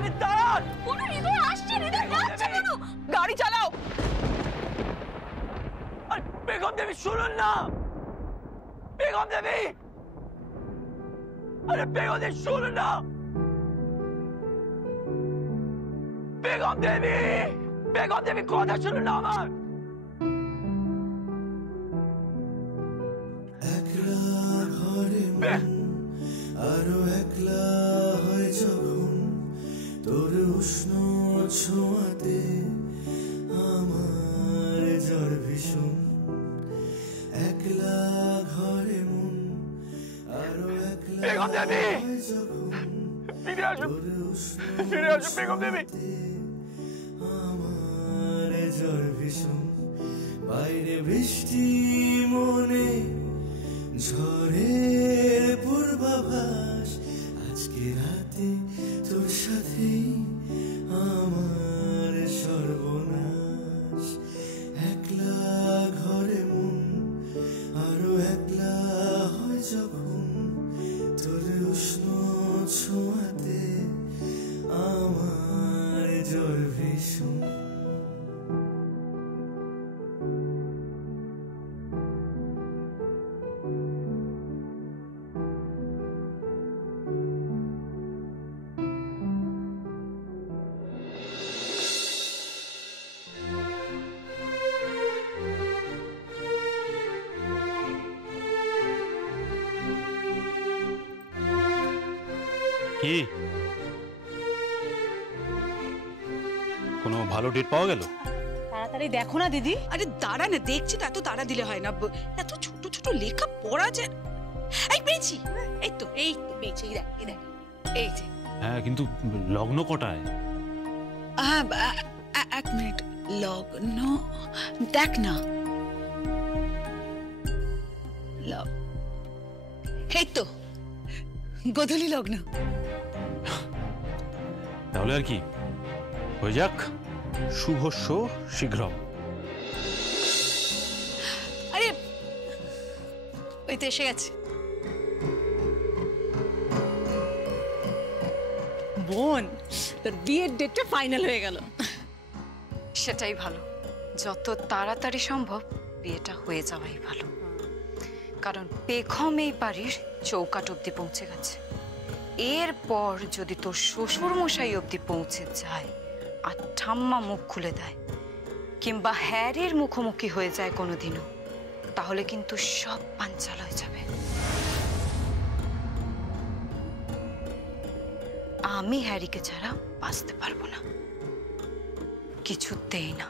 আরে দাঁড়ান। কোনো হৃদয় আসছে, হৃদয় যাচ্ছে কোনো। গাড়ি চালাও। আরে বেগম দেবী শুনুন না, বেগম দেবী, আরে বেগম দেবী শুনুন না, বেগম দেবী, বেগম দেবী কথা শুনুন না আমার। একলা ঘরে আরো একলা হয় যখন তোর উষ্ণ ছোঁয়াতে আমার জ্বর ভীষণ। একলা ঘরে মন আরো একলা বেগম দেবী হয় যখন ফিরে আসুন, তোর উষ্ণ ফিরে আসুন বেগম দেবী। আমার জ্বর ভীষণ। বাইরে বৃষ্টি মনে ঝড়ের পূর্বাভাস, আজকে রাতে তোর সাথেই আমার সর্বনাশ। একলা ঘরে মন আরো একলা হয় যখন তোর উষ্ণ ছোঁয়াতে আমার জ্বর ভীষণ। কি কোনো ভালো ডেট পাওয়া গেল? তাড়াতাড়ি দেখো না দিদি। আরে দাঁড়া না, দেখছি তো, এত তাড়া দিলে হয় না। এত ছোট ছোট লেখা পড়া যায়। এই পেয়েছি, এই তো পেয়েছি, এই দেখ, এই দেখ, এই যে। হ্যাঁ কিন্তু লগ্ন কটায়? এক মিনিট, লগ্ন দেখ না। এই তো গোধূলি লগ্ন। তাহলে আর কি, হয়ে যাক। শুভস্য শীঘ্রম। আরে ওই তো এসে গেছে। বোন, তোর বিয়ের ডেটটা ফাইনাল হয়ে গেল। সেটাই ভালো, যত তাড়াতাড়ি সম্ভব বিয়েটা হয়ে যাওয়াই ভালো। কারণ বেগম এই বাড়ির চৌকাট অব্দি পৌঁছে গেছে। এরপর যদি তোর শ্বশুর মশাই অব্দি পৌঁছে যায় আর ঠাম্মা মুখ খুলে দেয় কিংবা হ্যারির মুখোমুখি হয়ে যায় কোনোদিনও, তাহলে কিন্তু সব পাঞ্চাল হয়ে যাবে। আমি হ্যারিকে ছাড়া বাঁচতে পারবো না, কিছুতেই না।